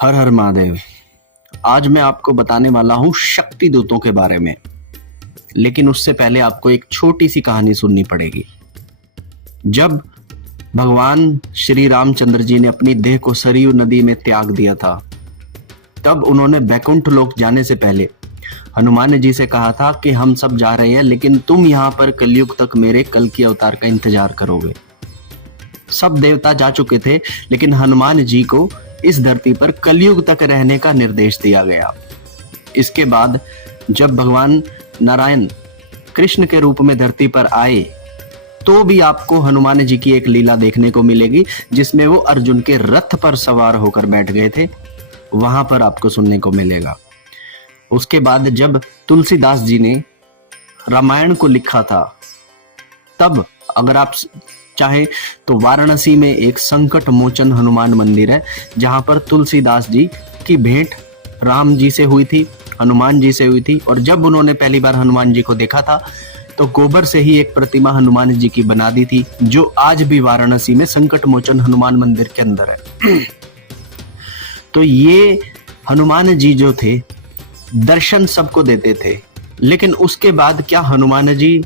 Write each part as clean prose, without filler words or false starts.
हर हर महादेव। आज मैं आपको बताने वाला हूं शक्ति दूतों के बारे में, लेकिन उससे पहले आपको एक छोटी सी कहानी सुननी पड़ेगी। जब भगवान श्री रामचंद्र जी ने अपनी देह को सरयू नदी में त्याग दिया था, तब उन्होंने बैकुंठ लोक जाने से पहले हनुमान जी से कहा था कि हम सब जा रहे हैं, लेकिन तुम यहां पर कलयुग तक मेरे कल की अवतार का इंतजार करोगे। सब देवता जा चुके थे, लेकिन हनुमान जी को इस धरती पर कलयुग तक रहने का निर्देश दिया गया। इसके बाद जब भगवान नारायण कृष्ण के रूप में धरती पर आए, तो भी आपको हनुमान जी की एक लीला देखने को मिलेगी, जिसमें वो अर्जुन के रथ पर सवार होकर बैठ गए थे। वहां पर आपको सुनने को मिलेगा। उसके बाद जब तुलसीदास जी ने रामायण को लिखा था, तब अगर आप चाहे तो वाराणसी में एक संकट मोचन हनुमान मंदिर है, जहां पर तुलसीदास जी की भेंट राम जी से हुई थी, हनुमान जी से हुई थी। और जब उन्होंने पहली बार हनुमान जी को देखा था, तो गोबर से ही एक प्रतिमा हनुमान जी की बना दी थी, जो आज भी वाराणसी में संकट मोचन हनुमान मंदिर के अंदर है। तो ये हनुमान जी जो थे, दर्शन सबको देते थे, लेकिन उसके बाद क्या हनुमान जी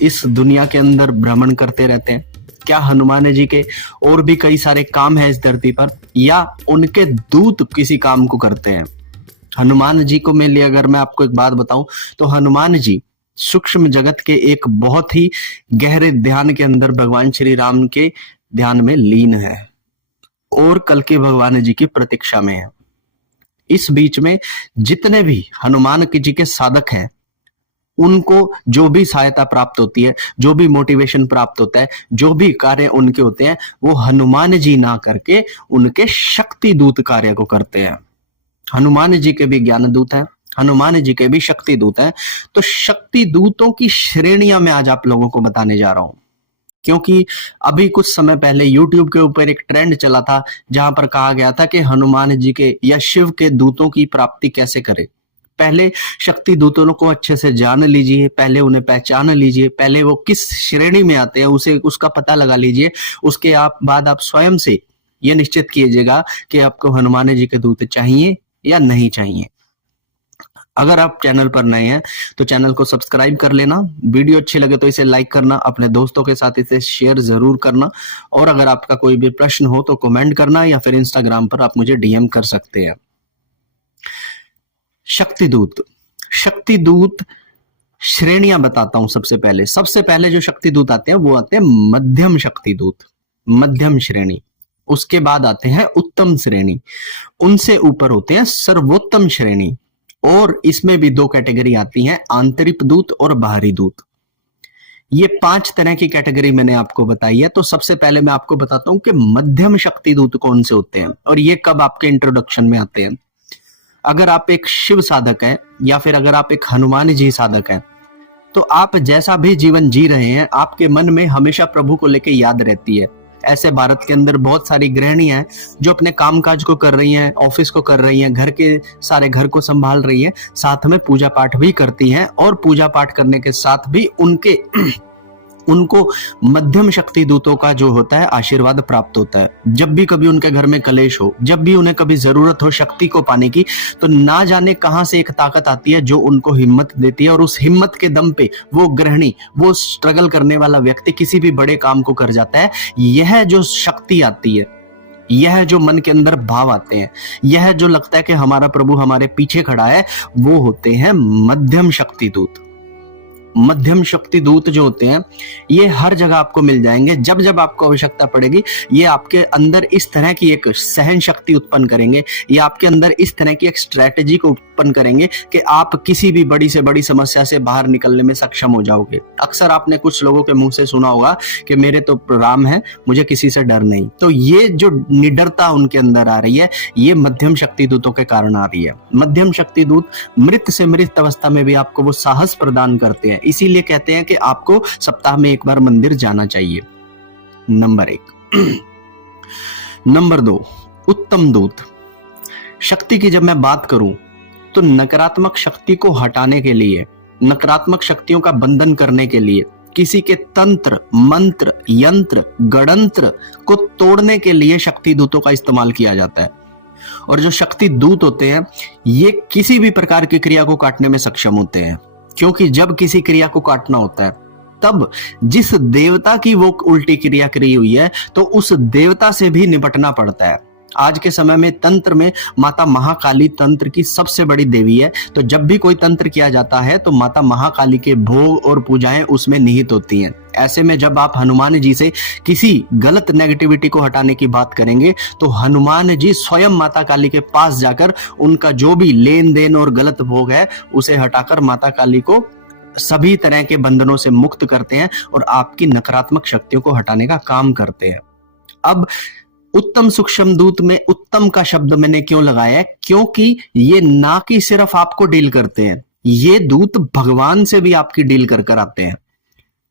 इस दुनिया के अंदर भ्रमण करते रहते हैं? क्या हनुमान जी के और भी कई सारे काम है इस धरती पर, या उनके दूत किसी काम को करते हैं? हनुमान जी को मैं अगर मैं आपको एक बात बताऊं, तो हनुमान जी सूक्ष्म जगत के एक बहुत ही गहरे ध्यान के अंदर भगवान श्री राम के ध्यान में लीन है और कल के भगवान जी की प्रतीक्षा में है। इस बीच में जितने भी हनुमान जी के साधक हैं, उनको जो भी सहायता प्राप्त होती है, जो भी मोटिवेशन प्राप्त होता है, जो भी कार्य उनके होते हैं, वो हनुमान जी ना करके उनके शक्ति दूत कार्य को करते हैं। हनुमान जी के भी ज्ञान दूत हैं, हनुमान जी के भी शक्ति दूत हैं। तो शक्ति दूतों की श्रेणियां मैं आज आप लोगों को बताने जा रहा हूं, क्योंकि अभी कुछ समय पहले YouTube के ऊपर एक ट्रेंड चला था, जहां पर कहा गया था कि हनुमान जी के या शिव के दूतों की प्राप्ति कैसे करें। पहले शक्ति दूतों को अच्छे से जान लीजिए, पहले उन्हें पहचान लीजिए, पहले वो किस श्रेणी में आते हैं उसका पता लगा लीजिए। उसके बाद आप स्वयं से यह निश्चित कीजिएगा कि आपको हनुमान जी के दूत चाहिए या नहीं चाहिए। अगर आप चैनल पर नए हैं तो चैनल को सब्सक्राइब कर लेना, वीडियो अच्छी लगे तो इसे लाइक करना, अपने दोस्तों के साथ इसे शेयर जरूर करना, और अगर आपका कोई भी प्रश्न हो तो कमेंट करना, या फिर इंस्टाग्राम पर आप मुझे डीएम कर सकते हैं। शक्ति दूत श्रेणियां बताता हूं। सबसे पहले जो शक्ति दूत आते हैं वो आते हैं मध्यम शक्ति दूत, मध्यम श्रेणी। उसके बाद आते हैं उत्तम श्रेणी, उनसे ऊपर होते हैं सर्वोत्तम श्रेणी। और इसमें भी दो कैटेगरी आती हैं, आंतरिक दूत और बाहरी दूत। ये 5 तरह की कैटेगरी मैंने आपको बताई है। तो सबसे पहले मैं आपको बताता हूं कि मध्यम शक्ति दूत कौन से होते हैं और ये कब आपके इंट्रोडक्शन में आते हैं। अगर आप एक शिव साधक हैं, या फिर अगर आप एक हनुमान जी साधक हैं, तो आप जैसा भी जीवन जी रहे हैं, आपके मन में हमेशा प्रभु को लेके याद रहती है। ऐसे भारत के अंदर बहुत सारी गृहिणियां हैं जो अपने कामकाज को कर रही हैं, ऑफिस को कर रही हैं, घर को संभाल रही हैं, साथ में पूजा पाठ भी करती हैं, और पूजा पाठ करने के साथ भी उनको मध्यम शक्ति दूतों का जो होता है आशीर्वाद प्राप्त होता है। जब भी कभी उनके घर में कलेश हो, जब भी उन्हें कभी जरूरत हो शक्ति को पाने की, तो ना जाने कहां से एक ताकत आती है जो उनको हिम्मत देती है, और उस हिम्मत के दम पे वो गृहिणी, वो स्ट्रगल करने वाला व्यक्ति किसी भी बड़े काम को कर जाता है। यह जो शक्ति आती है, यह जो मन के अंदर भाव आते हैं, यह जो लगता है कि हमारा प्रभु हमारे पीछे खड़ा है, वो होते हैं मध्यम शक्ति दूत। मध्यम शक्ति दूत जो होते हैं, ये हर जगह आपको मिल जाएंगे। जब जब आपको आवश्यकता पड़ेगी, ये आपके अंदर इस तरह की एक सहन शक्ति उत्पन्न करेंगे, ये आपके अंदर इस तरह की एक स्ट्रेटेजी को उत्पन्न करेंगे कि आप किसी भी बड़ी से बड़ी समस्या से बाहर निकलने में सक्षम हो जाओगे। अक्सर आपने कुछ लोगों के मुंह से सुना होगा कि मेरे तो राम है, मुझे किसी से डर नहीं। तो ये जो निडरता उनके अंदर आ रही है, ये मध्यम शक्ति दूतों के कारण आ रही है। मध्यम शक्ति दूत मृत से मृत अवस्था में भी आपको वो साहस प्रदान करते हैं। इसीलिए कहते हैं कि आपको सप्ताह में एक बार मंदिर जाना चाहिए। नंबर 1। नंबर 2, उत्तम दूत। शक्ति की जब मैं बात करूं, तो नकारात्मक शक्ति को हटाने के लिए, नकारात्मक शक्तियों का बंधन करने के लिए, किसी के तंत्र, मंत्र, यंत्र, गणंत्र को तोड़ने के लिए शक्ति दूतों का इस्तेमाल किया जाता है। और जो शक्ति दूत होते हैं ये किसी भी प्रकार की क्रिया को काटने में सक्षम होते हैं, क्योंकि जब किसी क्रिया को काटना होता है तब जिस देवता की वो उल्टी क्रिया करी हुई है तो उस देवता से भी निपटना पड़ता है। आज के समय में तंत्र में माता महाकाली तंत्र की सबसे बड़ी देवी है, तो जब भी कोई तंत्र किया जाता है तो माता महाकाली के भोग और पूजाएं उसमें निहित होती हैं। ऐसे में जब आप हनुमान जी से किसी गलत नेगेटिविटी को हटाने की बात करेंगे तो हनुमान जी स्वयं माता काली के पास जाकर उनका जो भी लेन देन और गलत भोग है उसे हटाकर माता काली को सभी तरह के बंधनों से मुक्त करते हैं और आपकी नकारात्मक शक्तियों को हटाने का काम करते हैं। अब उत्तम सूक्ष्म दूत में उत्तम का शब्द मैंने क्यों लगाया है, क्योंकि ये ना कि सिर्फ आपको डील करते हैं, ये दूत भगवान से भी आपकी डील कर कर आते हैं।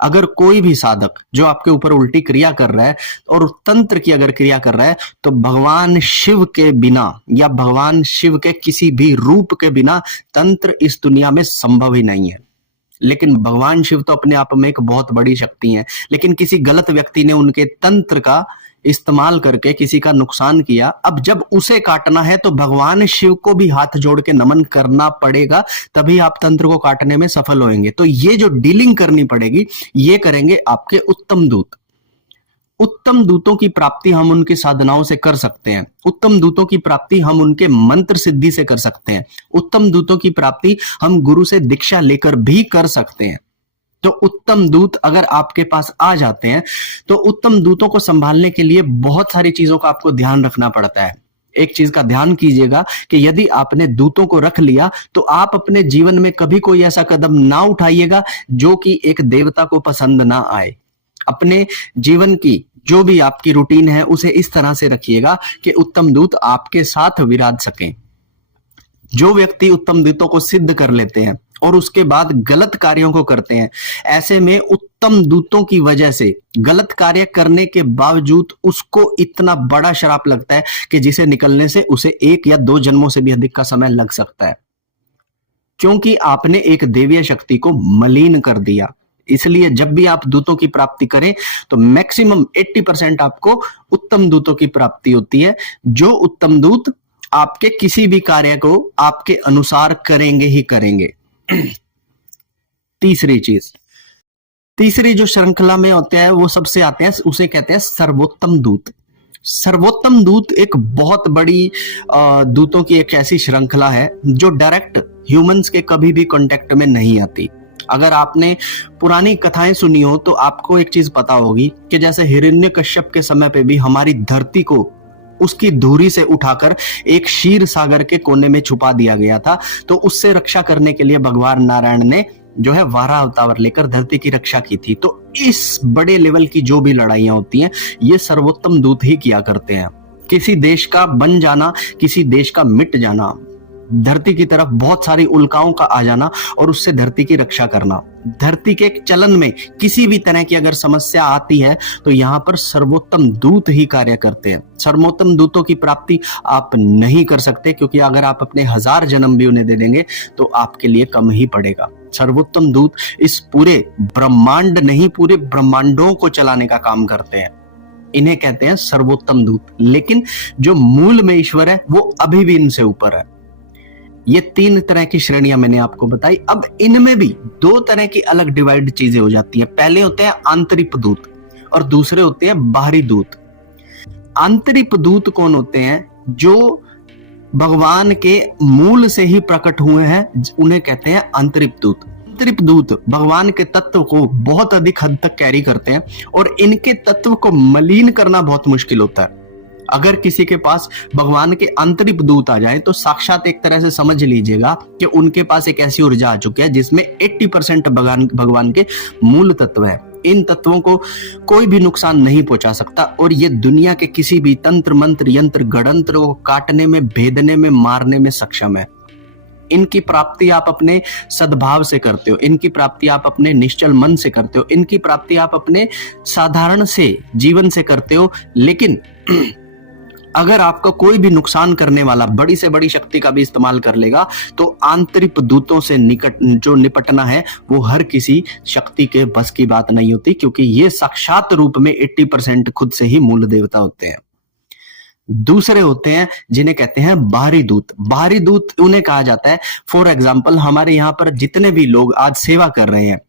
अगर कोई भी साधक जो आपके ऊपर उल्टी क्रिया कर रहा है और तंत्र की अगर क्रिया कर रहा है तो भगवान शिव के बिना या भगवान शिव के किसी भी रूप के बिना तंत्र इस दुनिया में संभव ही नहीं है। लेकिन भगवान शिव तो अपने आप में एक बहुत बड़ी शक्ति है, लेकिन किसी गलत व्यक्ति ने उनके तंत्र का इस्तेमाल करके किसी का नुकसान किया। अब जब उसे काटना है तो भगवान शिव को भी हाथ जोड़ के नमन करना पड़ेगा, तभी आप तंत्र को काटने में सफल होंगे। तो ये जो डीलिंग करनी पड़ेगी ये करेंगे आपके उत्तम दूत। उत्तम दूतों की प्राप्ति हम उनकी साधनाओं से कर सकते हैं, उत्तम दूतों की प्राप्ति हम उनके मंत्र सिद्धि से कर सकते हैं, उत्तम दूतों की प्राप्ति हम गुरु से दीक्षा लेकर भी कर सकते हैं। तो उत्तम दूत अगर आपके पास आ जाते हैं तो उत्तम दूतों को संभालने के लिए बहुत सारी चीजों का आपको ध्यान रखना पड़ता है। एक चीज का ध्यान कीजिएगा कि यदि आपने दूतों को रख लिया तो आप अपने जीवन में कभी कोई ऐसा कदम ना उठाइएगा जो कि एक देवता को पसंद ना आए। अपने जीवन की जो भी आपकी रूटीन है उसे इस तरह से रखिएगा कि उत्तम दूत आपके साथ विराज सकें। जो व्यक्ति उत्तम दूतों को सिद्ध कर लेते हैं और उसके बाद गलत कार्यों को करते हैं, ऐसे में उत्तम दूतों की वजह से गलत कार्य करने के बावजूद उसको इतना बड़ा श्राप लगता है कि जिसे निकलने से उसे 1 या 2 जन्मों से भी अधिक का समय लग सकता है, क्योंकि आपने एक देवीय शक्ति को मलिन कर दिया। इसलिए जब भी आप दूतों की प्राप्ति करें तो मैक्सिमम 80% आपको उत्तम दूतों की प्राप्ति होती है, जो उत्तम दूत आपके किसी भी कार्य को आपके अनुसार करेंगे ही करेंगे। तीसरी जो श्रृंखला में होते हैं वो सबसे आते हैं, उसे कहते हैं सर्वोत्तम दूत। सर्वोत्तम दूत एक बहुत बड़ी दूतों की एक ऐसी श्रृंखला है जो डायरेक्ट ह्यूमंस के कभी भी कांटेक्ट में नहीं आती। अगर आपने पुरानी कथाएं सुनी हो तो आपको एक चीज पता होगी कि जैसे हिरण्यकश्यप के समय पे भी हमारी धरती को उसकी धुरी से उठाकर एक क्षीर सागर के कोने में छुपा दिया गया था, तो उससे रक्षा करने के लिए भगवान नारायण ने जो है वाराह अवतार लेकर धरती की रक्षा की थी। तो इस बड़े लेवल की जो भी लड़ाइयां होती हैं ये सर्वोत्तम दूत ही किया करते हैं। किसी देश का बन जाना, किसी देश का मिट जाना, धरती की तरफ बहुत सारी उल्काओं का आ जाना और उससे धरती की रक्षा करना, धरती के चलन में किसी भी तरह की अगर समस्या आती है तो यहाँ पर सर्वोत्तम दूत ही कार्य करते हैं। सर्वोत्तम दूतों की प्राप्ति आप नहीं कर सकते, क्योंकि अगर आप अपने 1000 जन्म भी उन्हें दे देंगे तो आपके लिए कम ही पड़ेगा। सर्वोत्तम दूत इस पूरे ब्रह्मांड नहीं, पूरे ब्रह्मांडों को चलाने का काम करते हैं, इन्हें कहते हैं सर्वोत्तम दूत। लेकिन जो मूल में ईश्वर है वो अभी भी इनसे ऊपर है। ये 3 तरह की श्रेणियां मैंने आपको बताई। अब इनमें भी 2 तरह की अलग डिवाइड चीजें हो जाती हैं। पहले होते हैं आंतरिक दूत और दूसरे होते हैं बाहरी दूत। आंतरिक दूत कौन होते हैं? जो भगवान के मूल से ही प्रकट हुए हैं, उन्हें कहते हैं आंतरिक दूत। आंतरिक दूत भगवान के तत्व को बहुत अधिक हद तक कैरी करते हैं और इनके तत्व को मलिन करना बहुत मुश्किल होता है। अगर किसी के पास भगवान के आंतरिक दूत आ जाए तो साक्षात एक तरह से समझ लीजिएगा कि उनके पास एक ऐसी ऊर्जा आ चुकी है जिसमें 80% भगवान के मूल तत्व है। इन तत्वों को कोई भी नुकसान नहीं पहुंचा सकता और ये दुनिया के किसी भी तंत्र मंत्र यंत्र गणतंत्र को काटने में, भेदने में, मारने में सक्षम है। इनकी प्राप्ति आप अपने सद्भाव से करते हो, इनकी प्राप्ति आप अपने निश्चल मन से करते हो, इनकी प्राप्ति आप अपने साधारण से जीवन से करते हो। लेकिन अगर आपका कोई भी नुकसान करने वाला बड़ी से बड़ी शक्ति का भी इस्तेमाल कर लेगा तो आंतरिक दूतों से निपटना है वो हर किसी शक्ति के बस की बात नहीं होती, क्योंकि ये साक्षात रूप में 80% खुद से ही मूल देवता होते हैं। दूसरे होते हैं जिन्हें कहते हैं बाहरी दूत। बाहरी दूत उन्हें कहा जाता है, फॉर एग्जाम्पल हमारे यहाँ पर जितने भी लोग आज सेवा कर रहे हैं,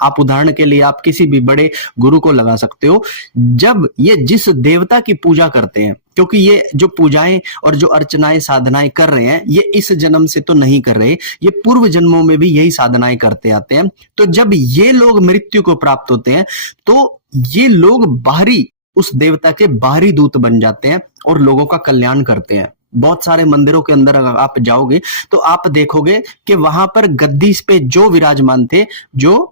आप उदाहरण के लिए आप किसी भी बड़े गुरु को लगा सकते हो। जब ये जिस देवता की पूजा करते हैं, क्योंकि ये जो पूजाएं और जो अर्चनाएं साधनाएं कर रहे हैं, ये इस जन्म से तो नहीं कर रहे, ये पूर्व जन्मों में भी यही साधनाएं करते आते हैं। तो जब ये लोग मृत्यु को प्राप्त होते हैं तो ये लोग बाहरी, उस देवता के बाहरी दूत बन जाते हैं और लोगों का कल्याण करते हैं। बहुत सारे मंदिरों के अंदर अगर आप जाओगे तो आप देखोगे कि वहां पर गद्दी पे जो विराजमान थे, जो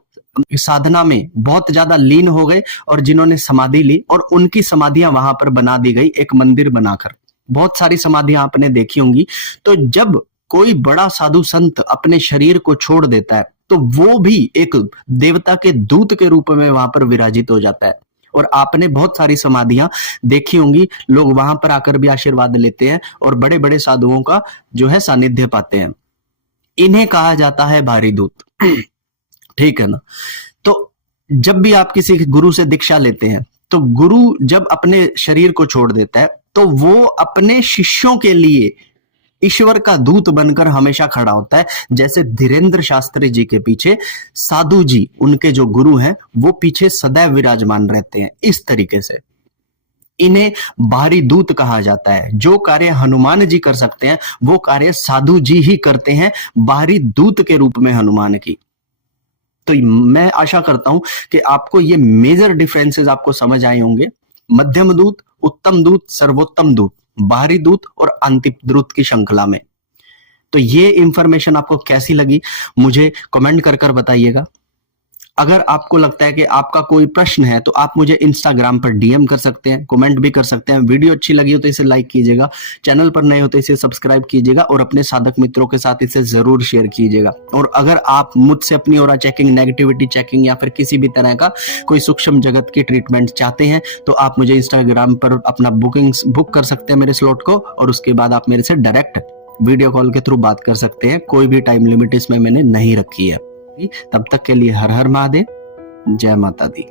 साधना में बहुत ज्यादा लीन हो गए और जिन्होंने समाधि ली, और उनकी समाधियां वहां पर बना दी गई एक मंदिर बनाकर। बहुत सारी समाधियां आपने देखी होंगी। तो जब कोई बड़ा साधु संत अपने शरीर को छोड़ देता है तो वो भी एक देवता के दूत के रूप में वहां पर विराजित हो जाता है। और आपने बहुत सारी समाधियां देखी होंगी, लोग वहां पर आकर भी आशीर्वाद लेते हैं और बड़े बड़े साधुओं का जो है सानिध्य पाते हैं। इन्हें कहा जाता है बाहरी दूत। ठीक है ना। तो जब भी आप किसी गुरु से दीक्षा लेते हैं तो गुरु जब अपने शरीर को छोड़ देता है तो वो अपने शिष्यों के लिए ईश्वर का दूत बनकर हमेशा खड़ा होता है। जैसे धीरेन्द्र शास्त्री जी के पीछे साधु जी, उनके जो गुरु हैं, वो पीछे सदैव विराजमान रहते हैं। इस तरीके से इन्हें बाहरी दूत कहा जाता है। जो कार्य हनुमान जी कर सकते हैं वो कार्य साधु जी ही करते हैं, बाहरी दूत के रूप में हनुमान की। तो मैं आशा करता हूं कि आपको ये मेजर डिफरेंसेस आपको समझ आए होंगे। मध्यम दूत, उत्तम दूत, सर्वोत्तम दूत, बाहरी दूत और अंतिम दूत की श्रृंखला में। तो ये इंफॉर्मेशन आपको कैसी लगी मुझे कमेंट कर कर बताइएगा। अगर आपको लगता है कि आपका कोई प्रश्न है तो आप मुझे इंस्टाग्राम पर डीएम कर सकते हैं, कमेंट भी कर सकते हैं। वीडियो अच्छी लगी हो तो इसे लाइक कीजिएगा, चैनल पर नए हो तो इसे सब्सक्राइब कीजिएगा और अपने साधक मित्रों के साथ इसे जरूर शेयर कीजिएगा। और अगर आप मुझसे अपनी ऑरा चेकिंग, नेगेटिविटी चेकिंग या फिर किसी भी तरह का कोई सूक्ष्म जगत की ट्रीटमेंट चाहते हैं तो आप मुझे इंस्टाग्राम पर अपना बुक कर सकते हैं मेरे स्लॉट को, और उसके बाद आप मेरे से डायरेक्ट वीडियो कॉल के थ्रू बात कर सकते हैं। कोई भी टाइम लिमिट इसमें मैंने नहीं रखी है। तब तक के लिए हर हर महादेव, जय माता दी।